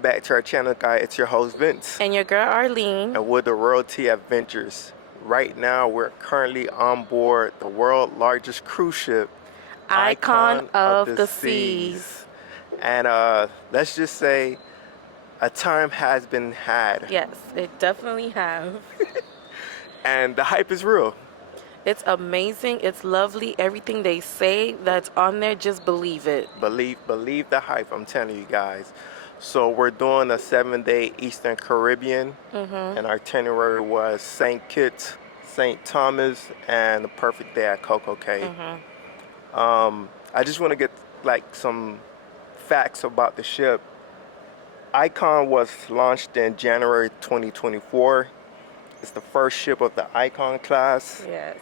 Welcome back to our channel, guys. It's your host, Vince. And your girl, Arlene. And we're the Royalty Adventures. Right now, we're currently on board the world's largest cruise ship, Icon of the Seas. And let's just say a time has been had. Yes, it definitely have. And the hype is real. It's amazing. It's lovely. Everything they say that's on there, just believe it. Believe the hype, I'm telling you guys. So we're doing a 7-day Eastern Caribbean, and our itinerary was St. Kitts, St. Thomas, and the perfect day at Coco Cay. I just want to get like some facts about the ship. Icon was launched in January 2024. It's the first ship of the Icon class. Yes.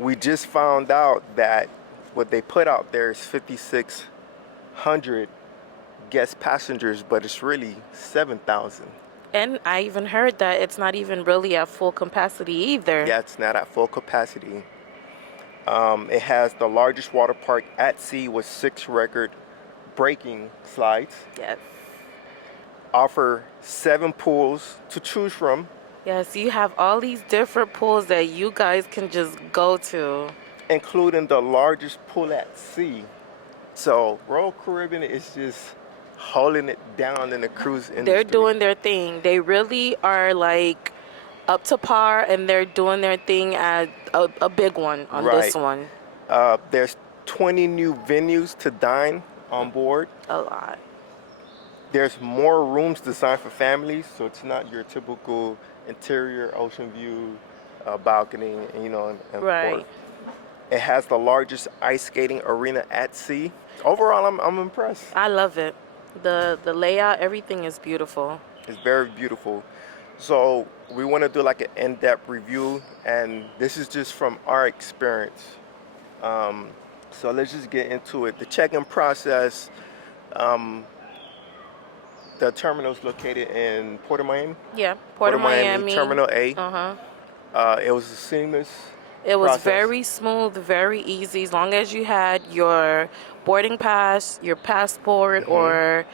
We just found out that what they put out there is 5,600 guest passengers, but it's really 7,000. And I even heard that it's not even really at full capacity either. Yeah, it's not at full capacity. It has the largest water park at sea with 6 record-breaking slides. Yes. Offer 7 pools to choose from. Yes, you have all these different pools that you guys can just go to. Including the largest pool at sea. So Royal Caribbean is just holding it down in the cruise industry. They're doing their thing. They really are like up to par, and they're doing their thing at a big one on this one. There's 20 new venues to dine on board. A lot. There's more rooms designed for families, so it's not your typical interior ocean view, balcony, and Right. port. It has the largest ice skating arena at sea. Overall, I'm impressed. I love it. The layout, everything is beautiful. It's very beautiful. So we want to do like an in-depth review, and this is just from our experience. So let's just get into it. The check-in process. The terminal is located in Port of Miami. Yeah, Port of Miami. Terminal A. It was a seamless It was process. very smooth, very easy. As long as you had your boarding pass, your passport, or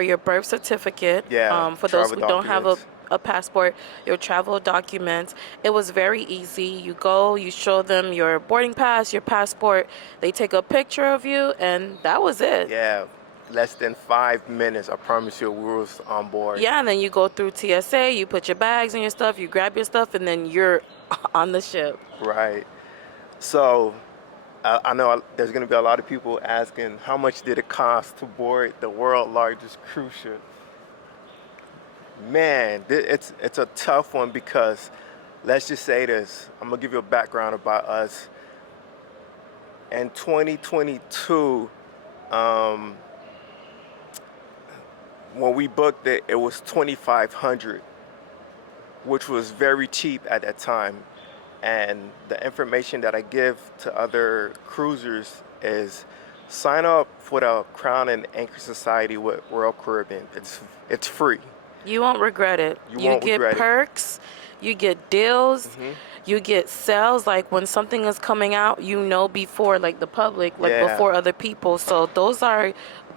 your birth certificate. Yeah, For those who travel don't have documents. a passport, your travel documents. It was very easy. You go, you show them your boarding pass, your passport. They take a picture of you, and that was it. Yeah, less than 5 minutes. I promise you, we was on board. Yeah, and then you go through TSA, you put your bags and your stuff, you grab your stuff, and then you're on the ship. Right. So I know there's going to be a lot of people asking, how much did it cost to board the world's largest cruise ship? Man, it's a tough one, because let's just say this. I'm going to give you a background about us. In 2022, when we booked it, it was $2,500, which was very cheap at that time. And the information that I give to other cruisers is sign up for the Crown and Anchor Society with Royal Caribbean. It's free. You won't regret it. You get perks, you get deals, you get sales. Like when something is coming out, before like the public, before other people. So those are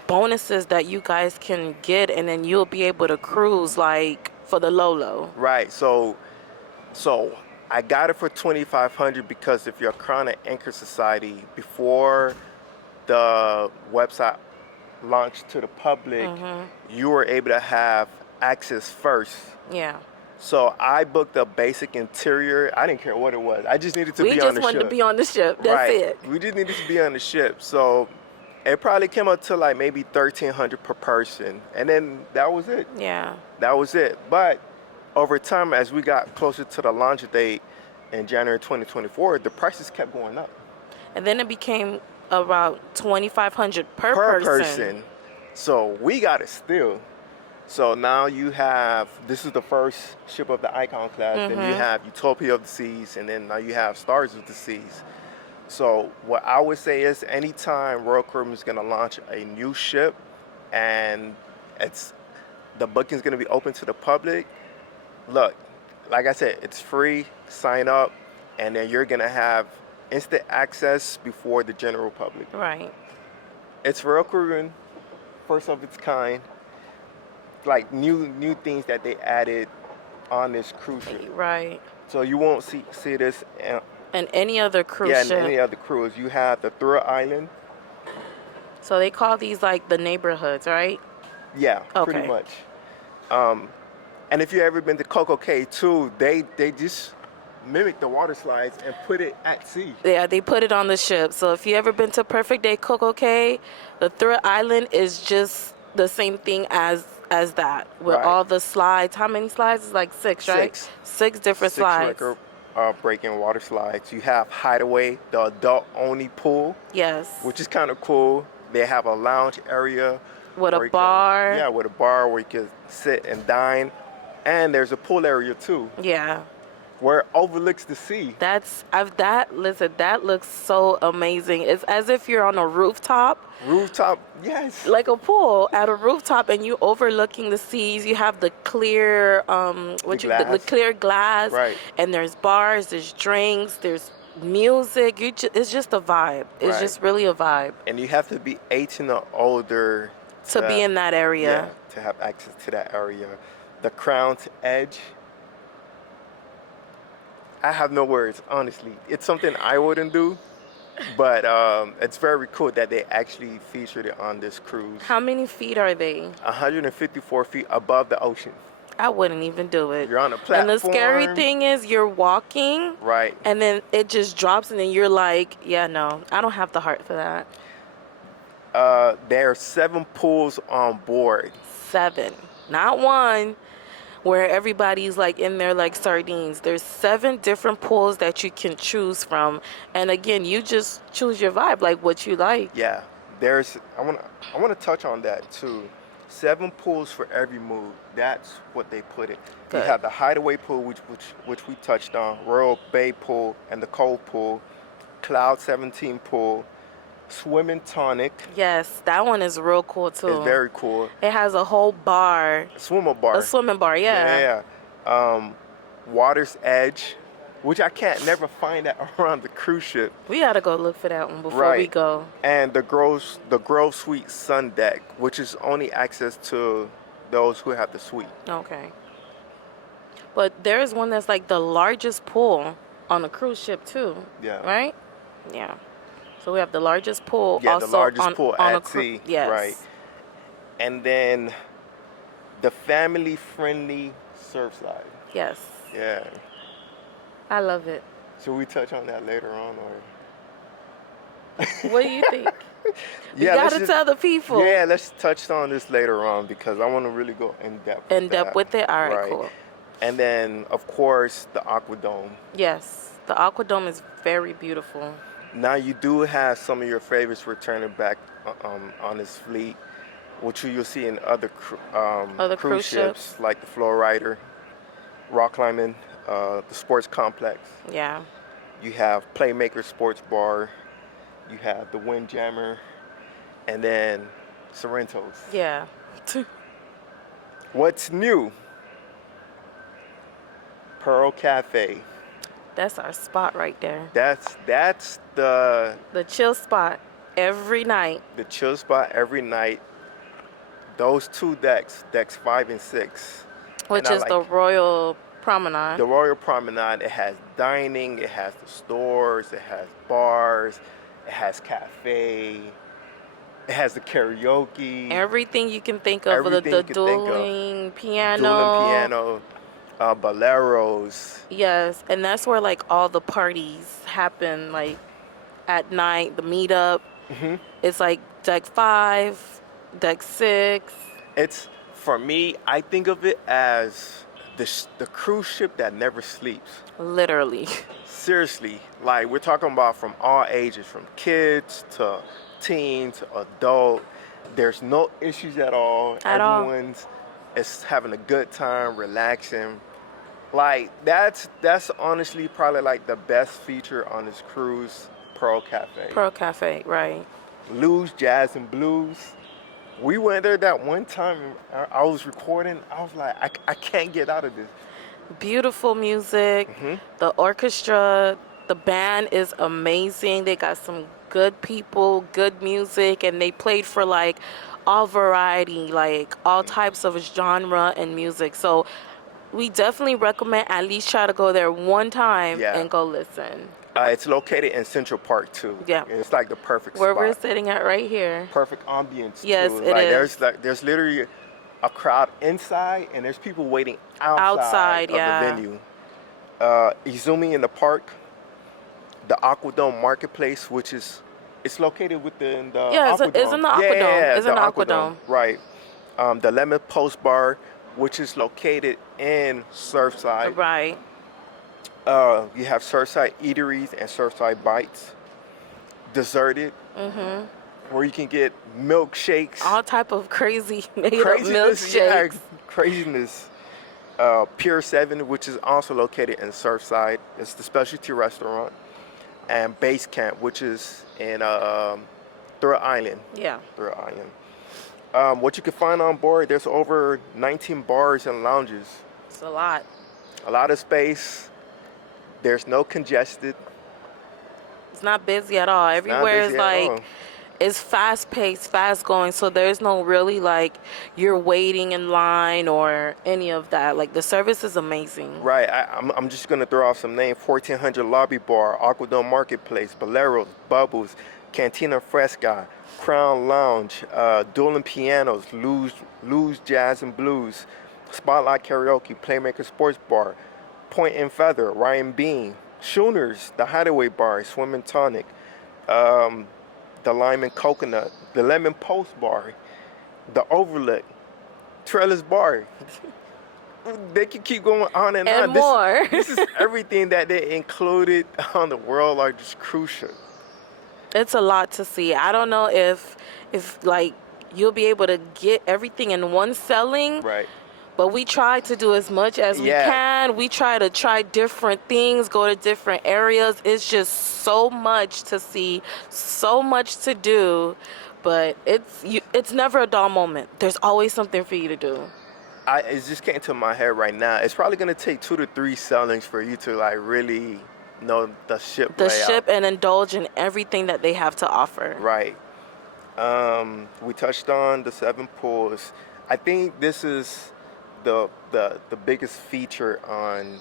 bonuses that you guys can get, and then you'll be able to cruise like for the low. Right. So I got it for $2,500 because if you're a Crown and Anchor Society, before the website launched to the public, you were able to have access first. Yeah. So I booked a basic interior. I didn't care what it was. I just needed to be on the ship. We just wanted to be on the ship. That's it. We just needed to be on the ship. So it probably came up to like maybe $1,300 per person. And then that was it. Yeah. That was it. But over time, as we got closer to the launch date in January 2024, the prices kept going up. And then it became about $2,500 per person. So we got it still. So now this is the first ship of the Icon class. Then you have Utopia of the Seas, and then now you have Stars of the Seas. So what I would say is, anytime Royal Caribbean is going to launch a new ship, and the booking is going to be open to the public, look, like I said, it's free. Sign up, and then you're going to have instant access before the general public. Right. It's Royal Caribbean, first of its kind. like new things that they added on this cruise ship. Right. So you won't see this and any other cruise ship. Yeah, any other cruise. You have the Thrill Island. So they call these like the neighborhoods, right? Yeah, okay. Pretty much. And if you ever been to Coco Cay too, they just mimic the water slides and put it at sea. Yeah, they put it on the ship. So if you ever been to Perfect Day Coco Cay, the Thrill Island is just the same thing as that with all the slides. How many slides? It's like 6, right? 6 different slides. Breaking water slides. You have Hideaway, the adult-only pool. Yes. Which is kind of cool. They have a lounge area with a bar. With a bar where you can sit and dine, and there's a pool area too. Yeah. Where it overlooks the sea. That looks so amazing. It's as if you're on a rooftop. Rooftop, yes. Like a pool at a rooftop, and you overlooking the seas. You have the clear, the clear glass. Right. And there's bars, there's drinks, there's music. It's just a vibe. It's just really a vibe. And you have to be 18 or older to be in that area. Yeah, to have access to that area. The Crown's Edge. I have no words, honestly. It's something I wouldn't do, but it's very cool that they actually featured it on this cruise. How many feet are they? 154 feet above the ocean. I wouldn't even do it. You're on a platform. And the scary thing is you're walking. Right. And then it just drops, and then you're like, yeah, no, I don't have the heart for that. There are 7 pools on board. 7, not 1. Where everybody's like in there like sardines. There's 7 different pools that you can choose from, and again, you just choose your vibe, like what you like. Yeah, I want to touch on that too. 7 pools for every mood. That's what they put it. Good. You have the Hideaway pool, which we touched on, Royal Bay pool, and the Cove pool, Cloud 17 pool, Swimming Tonic. Yes, that one is real cool too. It's very cool. It has a whole bar. A swimming bar. A swimming bar, yeah. Yeah. Water's Edge, which I can't never find that around the cruise ship. We gotta go look for that one before we go. And the Grove Suite Sun Deck, which is only access to those who have the suite. Okay. But there's one that's like the largest pool on a cruise ship too. Yeah. Right? Yeah. So we have the largest pool. Yeah, also the largest pool at sea. Yes. Right. And then the family-friendly surf slide. Yes. Yeah. I love it. Should we touch on that later on, or? What do you think? You gotta tell the people. Yeah, let's touch on this later on because I want to really go in depth. With it. All right, cool. And then, of course, the Aquadome. Yes, the Aquadome is very beautiful. Now you do have some of your favorites returning back on this fleet, which you'll see in other cruise ships like the Flow Rider, Rock Climbing, the Sports Complex. Yeah. You have Playmaker Sports Bar. You have the Windjammer, and then Sorrento's. Yeah. What's new? Pearl Cafe. That's our spot right there. That's the chill spot every night. The chill spot every night. Those 2 decks 5 and 6. Which is the Royal Promenade. The Royal Promenade, it has dining, it has the stores, it has bars, it has cafe, it has the karaoke. Everything you can think of. The dueling piano. Boleros. Yes, and that's where like all the parties happen, like at night, the meetup. Mm-hmm. It's like deck 5, deck 6. It's, for me, I think of it as the cruise ship that never sleeps. Literally. Seriously, like we're talking about from all ages, from kids to teens to adult. There's no issues at all. Everyone's is having a good time, relaxing. Like that's honestly probably like the best feature on this cruise, Pearl Cafe. Pearl Cafe, right. Lou's Jazz and Blues. We went there that one time. I was recording. I was like, I can't get out of this. Beautiful music. Mm-hmm. The orchestra, the band is amazing. They got some good people, good music, and they played for like all variety, like all types of genre and music. So we definitely recommend at least try to go there one time and go listen. It's located in Central Park too. Yeah, it's like the perfect where spot. We're sitting at right here. Perfect ambience. Yes, too. it is. There's literally a crowd inside, and there's people waiting outside of the venue. Izumi in the park, the Aquadome Marketplace, which is it's located within the Aquadome. It's in the Aquadome. It's in the Aquadome. Right. The Lemon Post Bar, which is located in Surfside. Right. You have Surfside Eateries and Surfside Bites. Deserted. Where you can get milkshakes. All type of crazy made-up milkshakes. Yeah, craziness. Pier 7, which is also located in Surfside. It's the specialty restaurant. And Base Camp, which is in Thrill Island. Yeah. Thrill Island. What you can find on board, there's over 19 bars and lounges. It's a lot. A lot of space. There's no congested. It's not busy at all. Everywhere is like, it's fast paced, fast going. So there's no really like you're waiting in line or any of that. Like the service is amazing. Right. I'm just going to throw out some names. 1400 Lobby Bar, Aquadome Marketplace, Boleros, Bubbles, Cantina Fresca, Crown Lounge, Dueling Pianos, Lou's Jazz and Blues, Spotlight Karaoke, Playmaker Sports Bar, Point and Feather, Ryan Bean, Schooners, The Hideaway Bar, Swim and Tonic, The Lime and Coconut, The Lemon Post Bar, The Overlook, Trellis Bar. They can keep going on and on. More. This is everything that they included on the world largest cruise ship. It's a lot to see. I don't know if like you'll be able to get everything in one selling. Right. But we try to do as much as we can. We try to try different things, go to different areas. It's just so much to see, so much to do. But it's never a dull moment. There's always something for you to do. It just came to my head right now. It's probably going to take 2 to 3 sellings for you to like really know the ship layout. And indulge in everything that they have to offer. Right. We touched on the 7 pools. I think this is the biggest feature on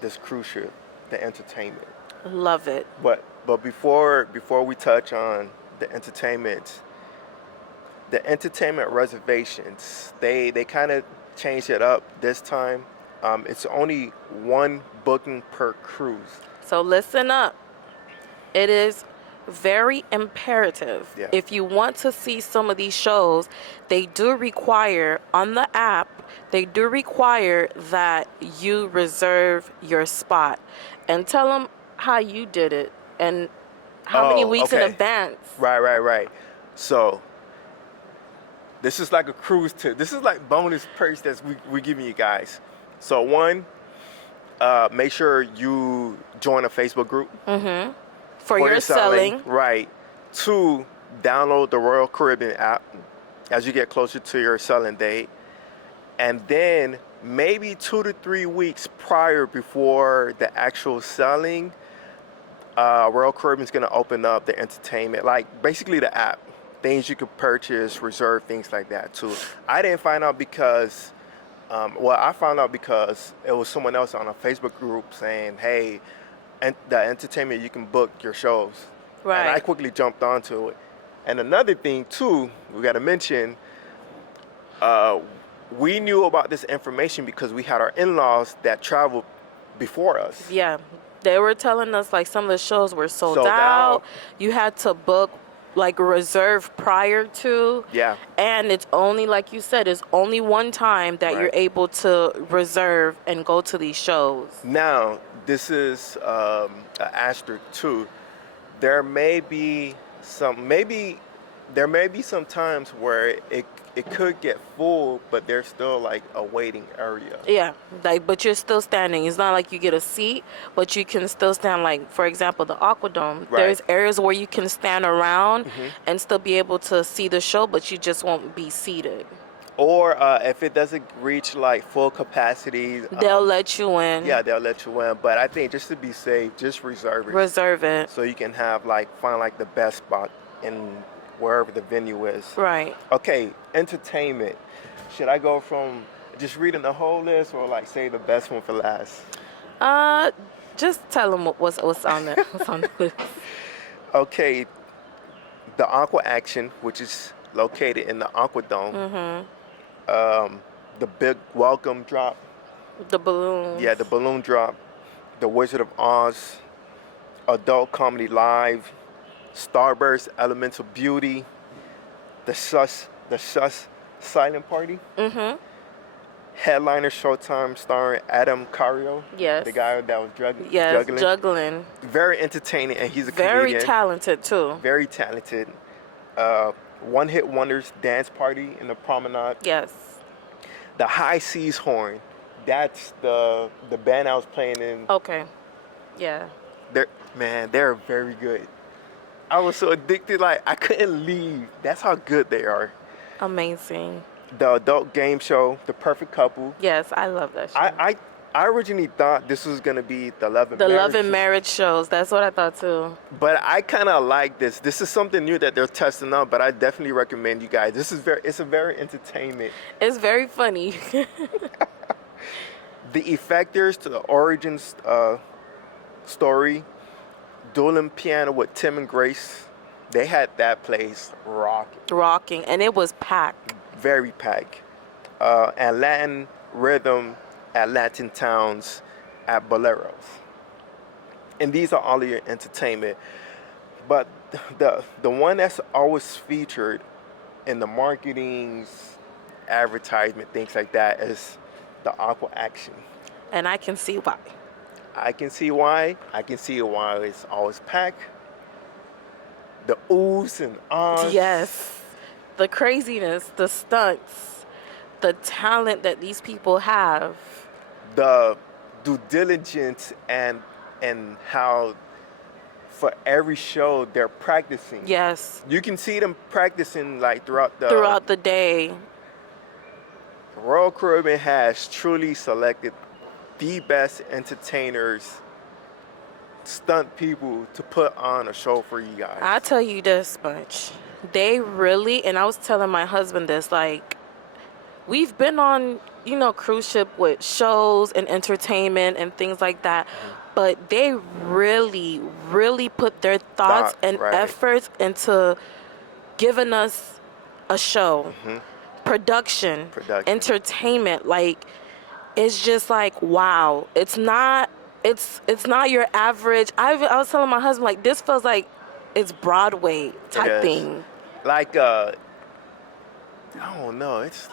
this cruise ship, the entertainment. Love it. But before we touch on the entertainment reservations, they kind of changed it up this time. It's only 1 booking per cruise. So listen up. It is very imperative. Yeah. If you want to see some of these shows, they do require on the app, they do require that you reserve your spot and tell them how you did it and how many weeks in advance. Right. So this is like a cruise tip. This is like bonus perks that we're giving you guys. So 1, make sure you join a Facebook group. For your selling. Right. 2, download the Royal Caribbean app as you get closer to your selling date. And then maybe 2 to 3 weeks before the actual selling, Royal Caribbean's going to open up the entertainment, like basically the app, things you could purchase, reserve, things like that too. I didn't find out because, I found out because it was someone else on a Facebook group saying, hey, the entertainment, you can book your shows. Right. And I quickly jumped onto it. And another thing too, we got to mention, we knew about this information because we had our in-laws that traveled before us. Yeah, they were telling us like some of the shows were sold out. You had to book like reserve prior to. Yeah. And it's only, like you said, it's only one time that you're able to reserve and go to these shows. Now, this is an asterisk too. There may be some times where it could get full, but there's still like a waiting area. Yeah, like, but you're still standing. It's not like you get a seat, but you can still stand. Like, for example, the Aquadome. Right. There's areas where you can stand around and still be able to see the show, but you just won't be seated. Or if it doesn't reach like full capacity, they'll let you in. Yeah, they'll let you in. But I think just to be safe, just reserve it. Reserve it. So you can have find the best spot in wherever the venue is. Right. Okay, entertainment. Should I go from just reading the whole list or say the best one for last? Just tell them what's on the list. Okay, the Aqua Action, which is located in the Aquadome. Mm-hmm. The big welcome drop. The balloon. Yeah, the balloon drop. The Wizard of Oz. Adult Comedy Live. Starburst Elemental Beauty. The Sus Silent Party. Mm-hmm. Headliner Showtime starring Adam Cario. Yes. The guy that was juggling. Very entertaining, and he's a very comedian. Talented too. Very talented. One Hit Wonders Dance Party in the Promenade. Yes. The High Seas Horn. That's the band I was playing in. Okay. Yeah. They're very good. I was so addicted, I couldn't leave. That's how good they are. Amazing. The Adult Game Show, The Perfect Couple. Yes, I love that show. I originally thought this was gonna be the Love and Marriage shows. That's what I thought too. But I kind of like this. This is something new that they're testing out. But I definitely recommend you guys. It's a very entertainment. It's very funny. The Effectors to the Origins story. Dueling Piano with Tim and Grace. They had that place rocking, and it was packed. Very packed. And Latin Rhythm at Latin Towns at Boleros. And these are all of your entertainment. But the one that's always featured in the marketings, advertisement, things like that is the Aqua Action. And I can see why. I can see why it's always packed. The oohs and ahs. Yes. The craziness, the stunts, the talent that these people have. The due diligence and how for every show they're practicing. Yes. You can see them practicing throughout the day. Royal Caribbean has truly selected the best entertainers, stunt people to put on a show for you guys. I'll tell you this much. They really, and I was telling my husband this, we've been on, cruise ship with shows and entertainment and things like that, but they really, really put their thoughts and efforts into giving us a show, production, entertainment. It's just wow. It's not your average. I was telling my husband, this feels like it's Broadway type thing. I don't know. It's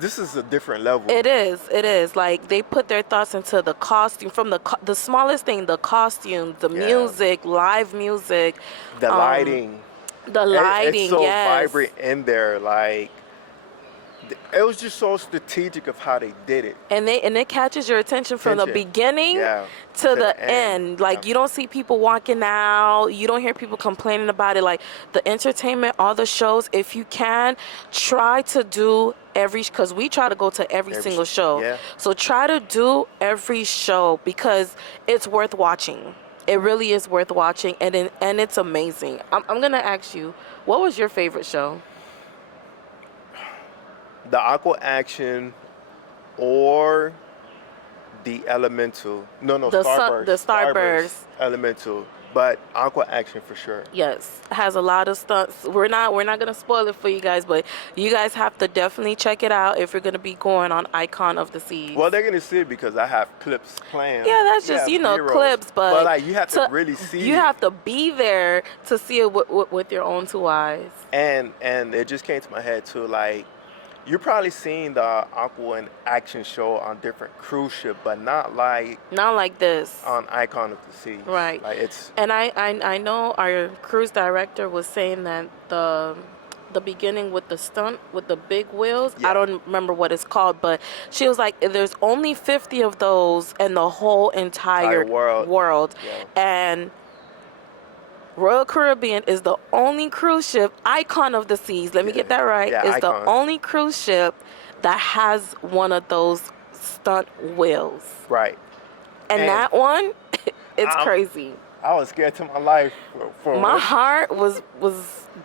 this is a different level. It is. They put their thoughts into the costume, from the smallest thing, the costumes, the music, live music, the lighting. It's so vibrant in there. It was just so strategic of how they did it. And it catches your attention from the beginning to the end. You don't see people walking out. You don't hear people complaining about it. The entertainment, all the shows, if you can, try to do because we try to go to every single show. Yeah. So try to do every show because it's worth watching. It really is worth watching, and it's amazing. I'm going to ask you, what was your favorite show? The Aqua Action or the Elemental. No, Starburst. The Starburst. Elemental. But Aqua Action for sure. Yes. Has a lot of stunts. We're not going to spoil it for you guys, but you guys have to definitely check it out if you're going to be going on Icon of the Seas. Well, they're going to see it because I have clips playing. Yeah, that's just, clips, but you have to really see it. You have to be there to see it with your own two eyes. And it just came to my head too, you're probably seeing the Aqua and Action show on different cruise ship, but not like this on Icon of the Seas. Right. And I know our cruise director was saying that the beginning with the stunt with the big wheels, I don't remember what it's called, but she was like, there's only 50 of those in the whole entire world. Yeah. And Royal Caribbean is the only cruise ship, Icon of the Seas, let me get that right, yeah, is Icon. the only cruise ship that has one of those stunt whales. Right. And that one, it's I'm, crazy. I was scared to my life for my heart was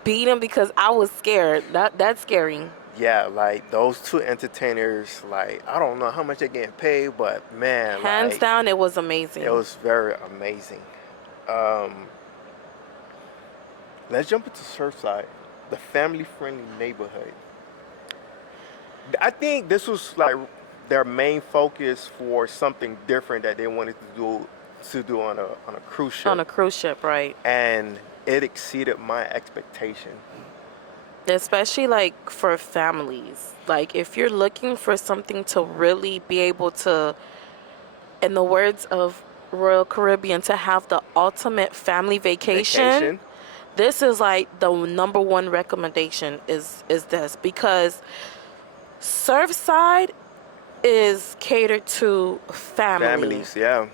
beating because I was scared. That's scary. Yeah, like those two entertainers, like I don't know how much they're getting paid, but man, hands like, down, it was amazing. It was very amazing. Let's jump into Surfside, the family-friendly neighborhood. I think this was like their main focus for something different that they wanted to do on a cruise ship. On a cruise ship, right? And it exceeded my expectation. Especially like for families. Like if you're looking for something to really be able to, in the words of Royal Caribbean, to have the ultimate family vacation. This is like the number one recommendation is this, because Surfside is catered to families, yeah.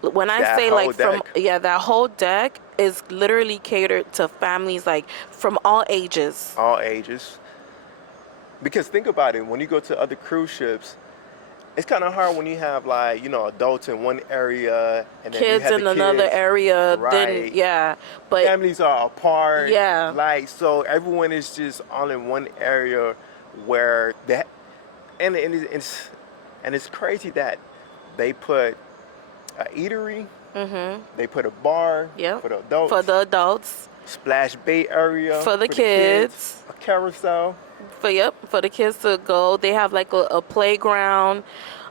When I say like from that whole deck is literally catered to families, like from all ages. All ages. Because think about it, when you go to other cruise ships, it's kind of hard when you have like, you know, adults in one area and then kids in another area. Right. Then but families are apart. Yeah. Like, so everyone is just all in one area where that, and it's crazy that they put an eatery. Mm-hmm. They put a bar. Yeah. For the adults. For the adults. Splash Bay area. For the kids. A carousel. For the kids to go. They have like a playground.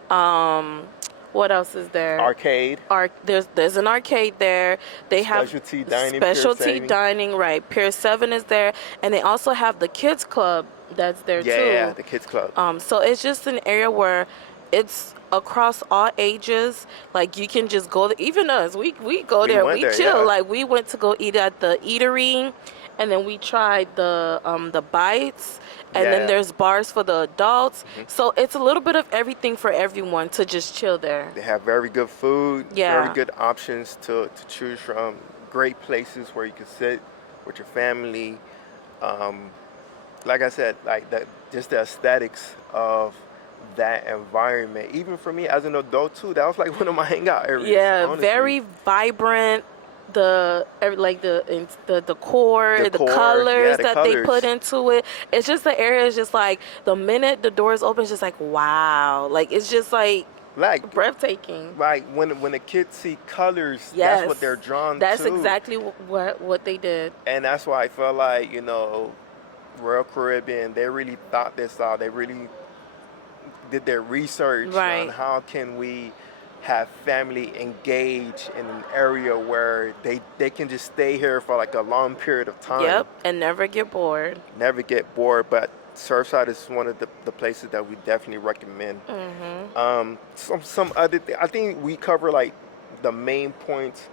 What else is there? Arcade. There's an arcade there. They have specialty dining, right? Pier 7 is there, and they also have the kids club that's there too. Yeah, the kids club. So it's just an area where it's across all ages. Like you can just go there. Even us, we go there. We chill. Yeah. Like we went to go eat at the eatery, and then we tried the bites. And then there's bars for the adults. Mm-hmm. So it's a little bit of everything for everyone to just chill there. They have very good food, yeah. very good options to choose from, great places where you can sit with your family. Like I said, like just the aesthetics of that environment. Even for me as an adult too, that was like one of my hangout areas. Yeah, honestly. Very vibrant. The decor, the colors they put into it. It's just the area is just like the minute the doors open, it's just like wow. Like it's just like breathtaking. Like when the kids see colors, that's what they're drawn to. That's exactly what they did. And that's why I felt like, you know, Royal Caribbean, they really thought this out. They really did their research on how can we have family engage in an area where they can just stay here for like a long period of time. Yep, and never get bored. Never get bored, but Surfside is one of the places that we definitely recommend. Mm-hmm. Some other I think we cover like the main points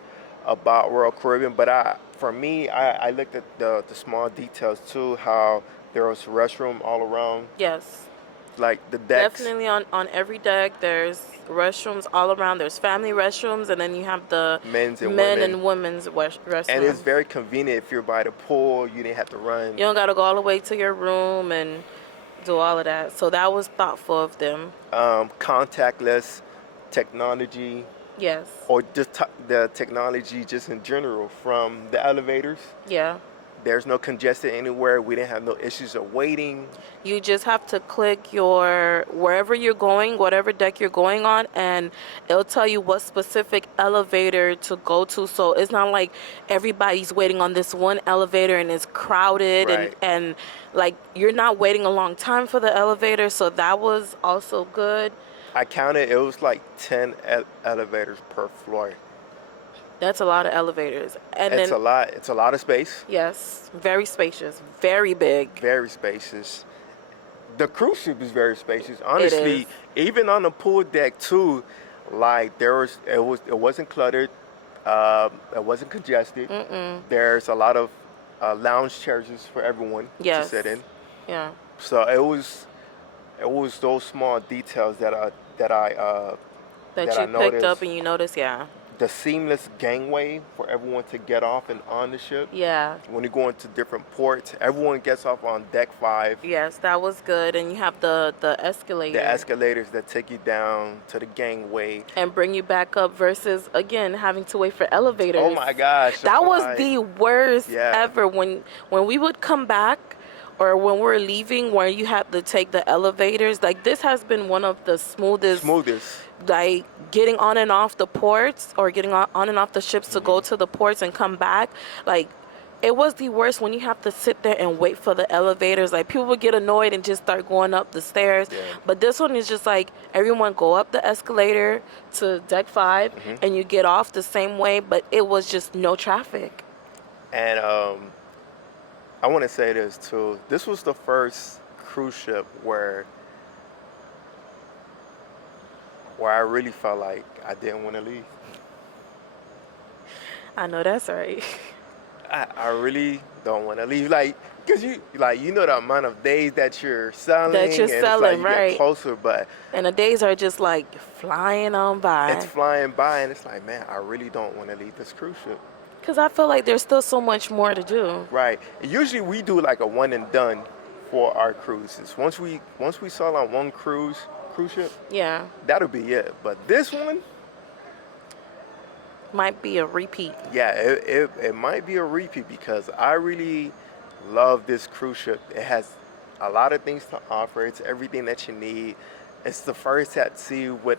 about Royal Caribbean, but for me, I looked at the small details too, how there was a restroom all around. Yes. Like the decks. Definitely on every deck there's restrooms all around. There's family restrooms, and then you have the men and women's restrooms. And it's very convenient if you're by the pool. You didn't have to run. You don't got to go all the way to your room and do all of that. So that was thoughtful of them. Contactless technology. Yes. Or just the technology just in general, from the elevators. Yeah. There's no congested anywhere. We didn't have no issues of waiting. You just have to click your wherever you're going, whatever deck you're going on, and it'll tell you what specific elevator to go to. So it's not like everybody's waiting on this one elevator and it's crowded, and like you're not waiting a long time for the elevator. So that was also good. I counted, it was like 10 elevators per floor. That's a lot of elevators. And it's a lot of space. Yes, very spacious, very big. Very spacious. The cruise ship is very spacious. Honestly, even on the pool deck too, like it wasn't cluttered, it wasn't congested. Mm-mm. There's a lot of lounge chairs for everyone to sit in. Yeah. So it was those small details that I you picked up and you noticed, yeah. the seamless gangway for everyone to get off and on the ship. Yeah. When you go into different ports, everyone gets off on deck 5. Yes, that was good. And you have the escalator. The escalators that take you down to the gangway and bring you back up versus again having to wait for elevators. Oh my gosh. That was the worst ever when we would come back or when we're leaving where you have to take the elevators. Like this has been one of the smoothest. Like getting on and off the ports or getting on and off the ships to go to the ports and come back. Like it was the worst when you have to sit there and wait for the elevators. Like people would get annoyed and just start going up the stairs. Yeah. But this one is just like everyone go up the escalator to deck 5 and you get off the same way, but it was just no traffic. And I want to say this too. This was the first cruise ship where I really felt like I didn't want to leave. I know that's right. I really don't want to leave, like, cause you know the amount of days that you're selling, and it's like you right? Get closer, but and the days are just like flying on by. It's flying by, and it's like, man, I really don't want to leave this cruise ship. Cause I feel like there's still so much more to do. Right. Usually we do like a one and done for our cruises. Once we sail on one cruise ship, yeah, that'll be it. But this one might be a repeat. Yeah, it might be a repeat because I really love this cruise ship. It has a lot of things to offer. It's everything that you need. It's the first at sea with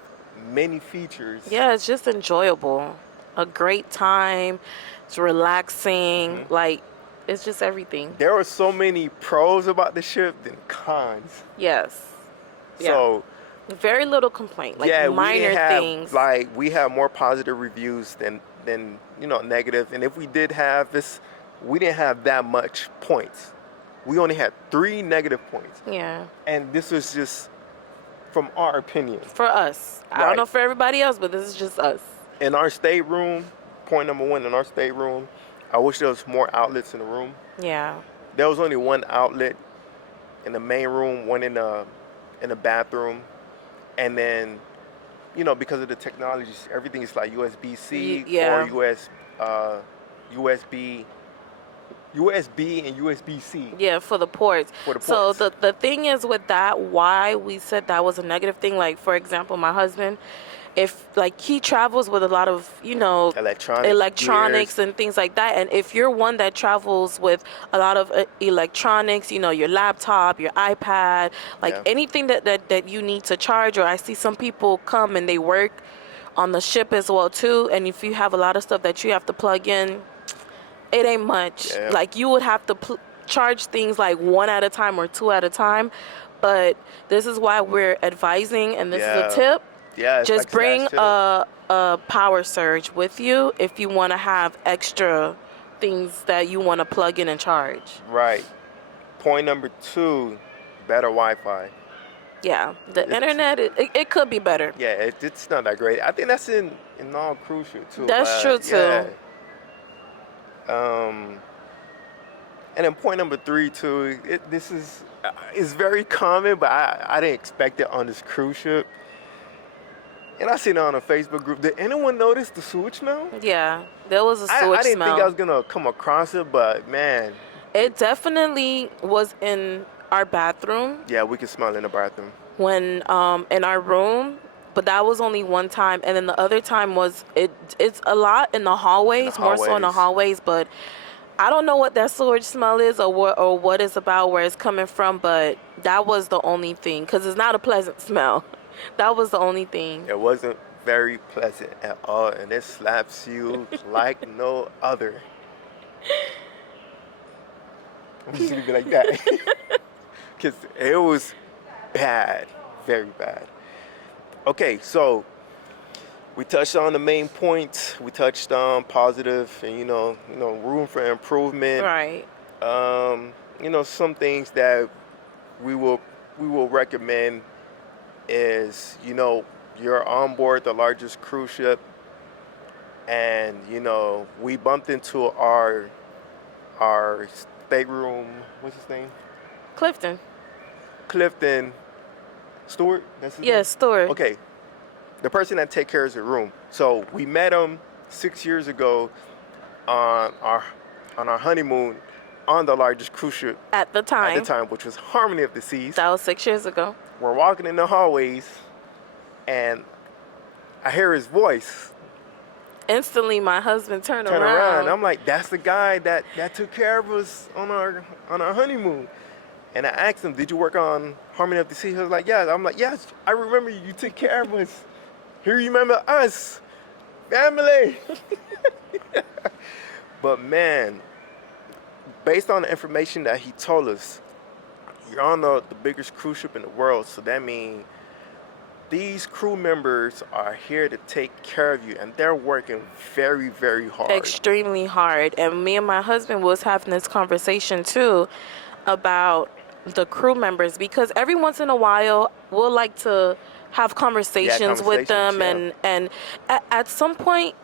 many features. Yeah, it's just enjoyable. A great time. It's relaxing. Like, it's just everything. There are so many pros about the ship than cons. Yes. So very little complaint, like minor things. Like we have more positive reviews than negative. And if we did have this, we didn't have that much points. We only had 3 negative points. Yeah. And this was just from our opinion. For us. Right. I don't know for everybody else, but this is just us. In our stateroom, point number 1, in our stateroom, I wish there was more outlets in the room. Yeah. There was only 1 outlet in the main room, 1 in the bathroom. And then, because of the technology, everything is like USB-C or USB and USB-C. Yeah, for the ports. So the thing is with that, why we said that was a negative thing, like, for example, my husband, if like he travels with a lot of electronics and things like that, and if you're one that travels with a lot of electronics, your laptop, your iPad, like anything that you need to charge, or I see some people come and they work on the ship as well too, and if you have a lot of stuff that you have to plug in, it ain't much. Like you would have to charge things like 1 at a time or 2 at a time, but this is why we're advising, and this is a tip. Yeah, just like bring a power surge with you if you want to have extra things that you want to plug in and charge. Right. Point number 2, better Wi-Fi. Yeah, the internet, it could be better. Yeah, it's not that great. I think that's in all cruise ships too. That's true too. Yeah. And then point number 3 too, this is very common, but I didn't expect it on this cruise ship. And I seen it on a Facebook group. Did anyone notice the sewage smell? Yeah, there was a sewage smell. I didn't think I was gonna come across it, but man, it definitely was in our bathroom. Yeah, we could smell it in the bathroom. When in our room, but that was only one time, and then the other time was it's a lot in the hallways, more so in the hallways, but I don't know what that sewage smell is or what it's about, where it's coming from, but that was the only thing, because it's not a pleasant smell. That was the only thing. It wasn't very pleasant at all, and it slaps you like no other. I'm just gonna be like that. Because it was bad, very bad. Okay, so we touched on the main points. We touched on positive and, room for improvement. Right. Some things that we will recommend is, you're on board the largest cruise ship, and, we bumped into our stateroom, what's his name? Clifton Stewart? That's his name? Stewart. Okay. The person that takes care of the room. So we met him 6 years ago on our honeymoon on the largest cruise ship at the time, which was Harmony of the Seas. That was 6 years ago. We're walking in the hallways, and I hear his voice. Instantly, my husband turned around. I'm like, that's the guy that took care of us on our honeymoon. And I asked him, did you work on Harmony of the Sea? He was like, yeah. I'm like, yes, I remember you. You took care of us. Here you remember us. Family. But man, based on the information that he told us, you're on the biggest cruise ship in the world. So that means these crew members are here to take care of you, and they're working very, very hard. Extremely hard. And me and my husband was having this conversation too about the crew members, because every once in a while we'll like to have conversations with them, yeah. and at some point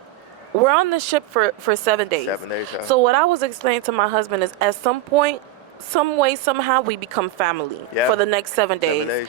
we're on the ship for 7 days. 7 days, yeah. So what I was explaining to my husband is, at some point, some way, somehow, we become family for the next 7 days. 7 days.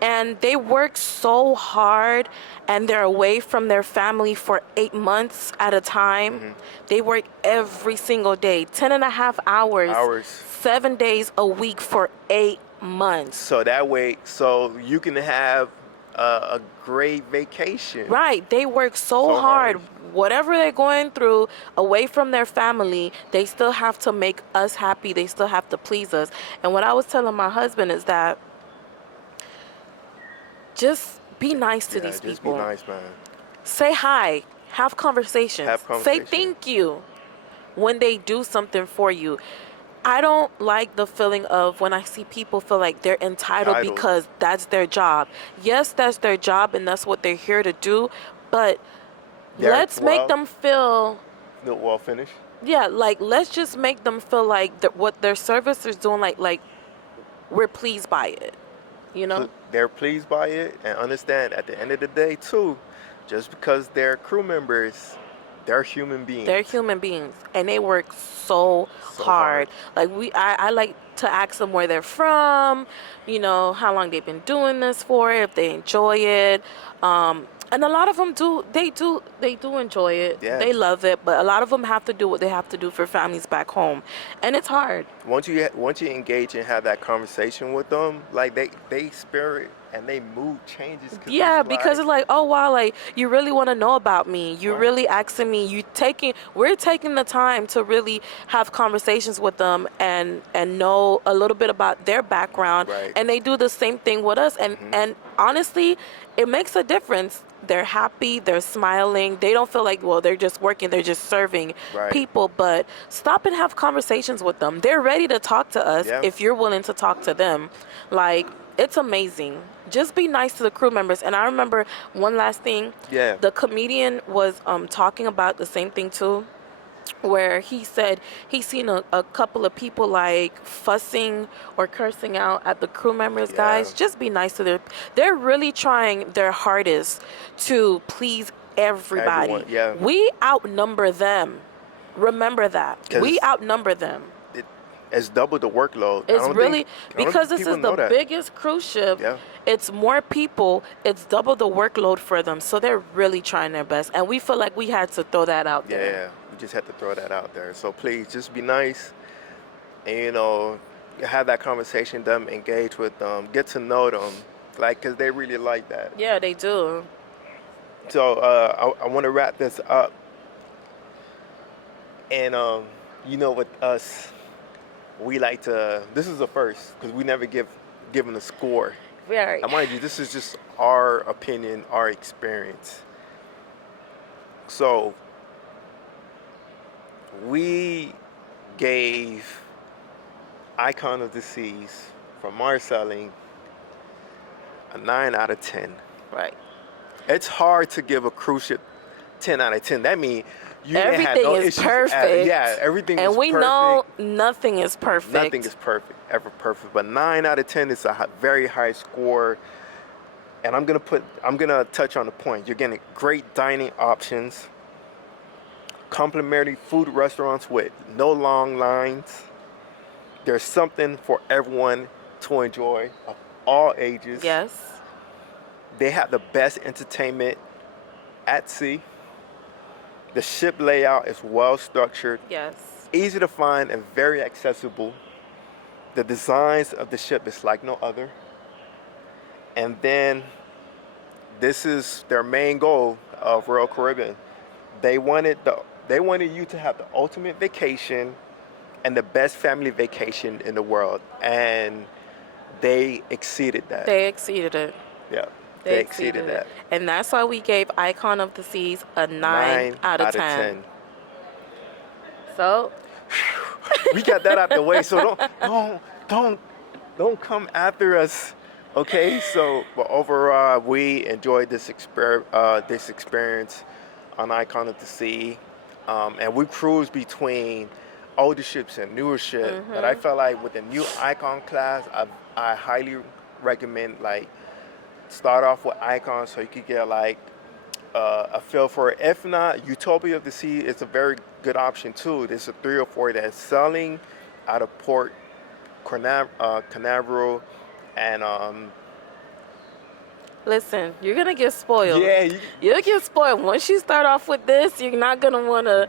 And they work so hard, and they're away from their family for 8 months at a time. Mm-hmm. They work every single day, 10 and a half hours. 7 days a week for 8 months. So that way, so you can have a great vacation. Right. They work so hard. Whatever they're going through away from their family, they still have to make us happy. They still have to please us. And what I was telling my husband is that just be nice to these people. Just be nice, man. Say hi. Have conversations. Say thank you when they do something for you. I don't like the feeling of when I see people feel like they're entitled because that's their job. Yes, that's their job, and that's what they're here to do. But let's make them feel... Well, finish. Yeah, like, let's just make them feel like what their service is doing, like we're pleased by it. You know? They're pleased by it, and understand at the end of the day, too, just because they're crew members, they're human beings. They're human beings, and they work so hard. Like, I like to ask them where they're from, you know, how long they've been doing this for, if they enjoy it. And a lot of them they do enjoy it. Yeah. They love it, but a lot of them have to do what they have to do for families back home, and it's hard. Once you engage and have that conversation with them, like they spirit and they mood changes. Yeah, because it's like, oh wow, like you really want to know about me. You're really asking me. We're taking the time to really have conversations with them and know a little bit about their background. Right. And they do the same thing with us. And honestly, it makes a difference. They're happy, they're smiling. They don't feel like, well, they're just working, they're just serving people. But stop and have conversations with them. They're ready to talk to us if you're willing to talk to them. Like, it's amazing. Just be nice to the crew members. And I remember one last thing. Yeah. The comedian was talking about the same thing too, where he said he's seen a couple of people like fussing or cursing out at the crew members. Guys, just be nice to them. They're really trying their hardest to please everybody. Everyone, yeah. We outnumber them. Remember that. We outnumber them. It's double the workload. It's really, because this is the biggest cruise ship. Yeah. It's more people. It's double the workload for them. So they're really trying their best. And we feel like we had to throw that out there. Yeah, we just had to throw that out there. So please, just be nice. And, you know, have that conversation with them, engage with them, get to know them. Like, because they really like that. Yeah, they do. So I want to wrap this up. And, you know, with us, we like to, this is the first, because we never given a score. Right. And mind you, this is just our opinion, our experience. So we gave Icon of the Seas from Marseille a 9 out of 10. Right. It's hard to give a cruise ship 10 out of 10. That means everything is perfect. Everything is perfect. And we know nothing is perfect. Nothing is perfect, ever perfect. But 9 out of 10 is a very high score. And I'm gonna touch on the point. You're getting great dining options, complimentary food restaurants with no long lines. There's something for everyone to enjoy of all ages. Yes. They have the best entertainment at sea. The ship layout is well structured. Yes. Easy to find and very accessible. The designs of the ship is like no other. And then this is their main goal of Royal Caribbean. They wanted you to have the ultimate vacation and the best family vacation in the world, and they exceeded that. They exceeded it. Yeah, they exceeded that. And that's why we gave Icon of the Seas a 9 out of 10. So we got that out the way. So don't come after us. Okay, so but overall, we enjoyed this experience on Icon of the Sea, and we cruised between older ships and newer ships. Mm-hmm. But I felt like with the new Icon class, I highly recommend like start off with Icon so you could get like a feel for it. If not, Utopia of the Sea is a very good option too. There's a 304 that's selling out of Port Canaveral. And listen, you're gonna get spoiled. Yeah, you'll get spoiled. Once you start off with this, you're not gonna wanna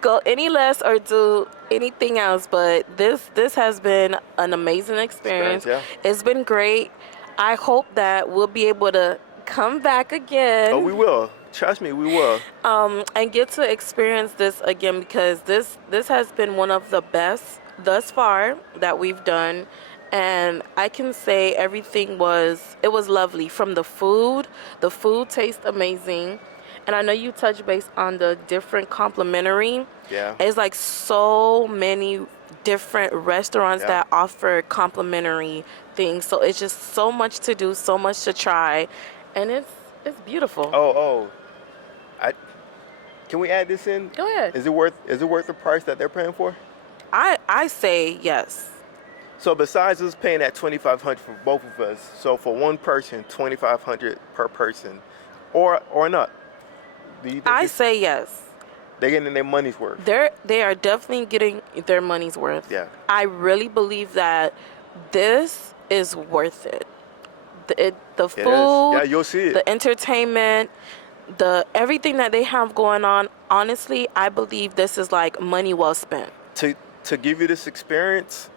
go any less or do anything else. But this has been an amazing experience. Yeah. It's been great. I hope that we'll be able to come back again. Oh, we will. Trust me, we will. And get to experience this again, because this has been one of the best thus far that we've done. And I can say everything was lovely. From the food tastes amazing. And I know you touched base on the different complimentary. Yeah. It's like so many different restaurants that offer complimentary things. So it's just so much to do, so much to try. And it's beautiful. Can we add this in? Go ahead. Is it worth the price that they're paying for? I say yes. So besides us paying that $2,500 for both of us, so for one person, $2,500 per person, or not? Do you think I say yes. They're getting their money's worth. They are definitely getting their money's worth. Yeah. I really believe that this is worth it. The food, yeah, you'll see it. The entertainment, everything that they have going on. Honestly, I believe this is like money well spent. To give you this experience,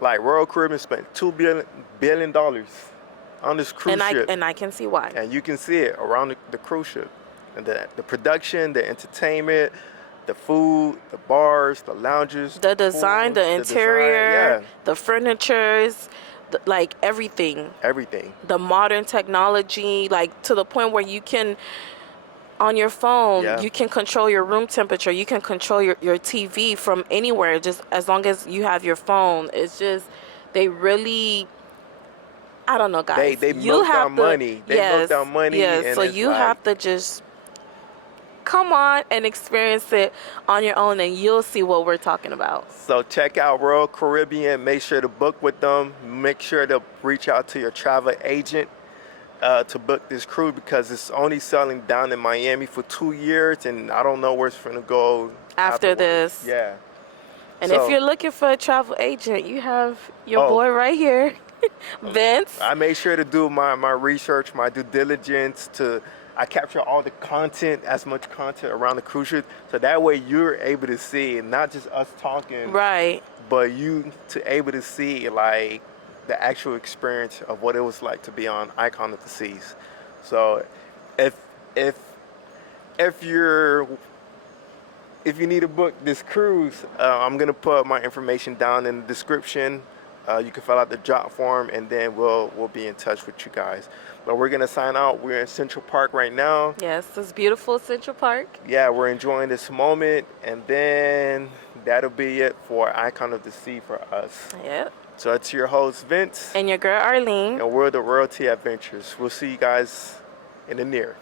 like Royal Caribbean spent $2 billion on this cruise ship. And I can see why. And you can see it around the cruise ship. And the production, the entertainment, the food, the bars, the lounges. The design, the interior, the furnitures, like everything. Everything. The modern technology, like to the point where you can, on your phone, you can control your room temperature. You can control your TV from anywhere, just as long as you have your phone. It's just, they really, I don't know, guys. They milked our money. They milked our money. Yes, so you have to just come on and experience it on your own, and you'll see what we're talking about. So check out Royal Caribbean. Make sure to book with them. Make sure to reach out to your travel agent to book this cruise, because it's only selling down in Miami for 2 years, and I don't know where it's going to go after this. Yeah. And if you're looking for a travel agent, you have your boy right here, Vince. I made sure to do my research, my due diligence. I capture all the content, as much content around the cruise ship, so that way you're able to see, and not just us talking, right? But you able to see like the actual experience of what it was like to be on Icon of the Seas. So, if you need to book this cruise, I'm gonna put my information down in the description. You can fill out the job form, and then we'll be in touch with you guys. But we're gonna sign out. We're in Central Park right now. Yes, this beautiful Central Park. Yeah, we're enjoying this moment, and then that'll be it for Icon of the Sea for us. Yep. So it's your host, Vince. And your girl, Arlene. And we're the Royalty Adventures. We'll see you guys in the near.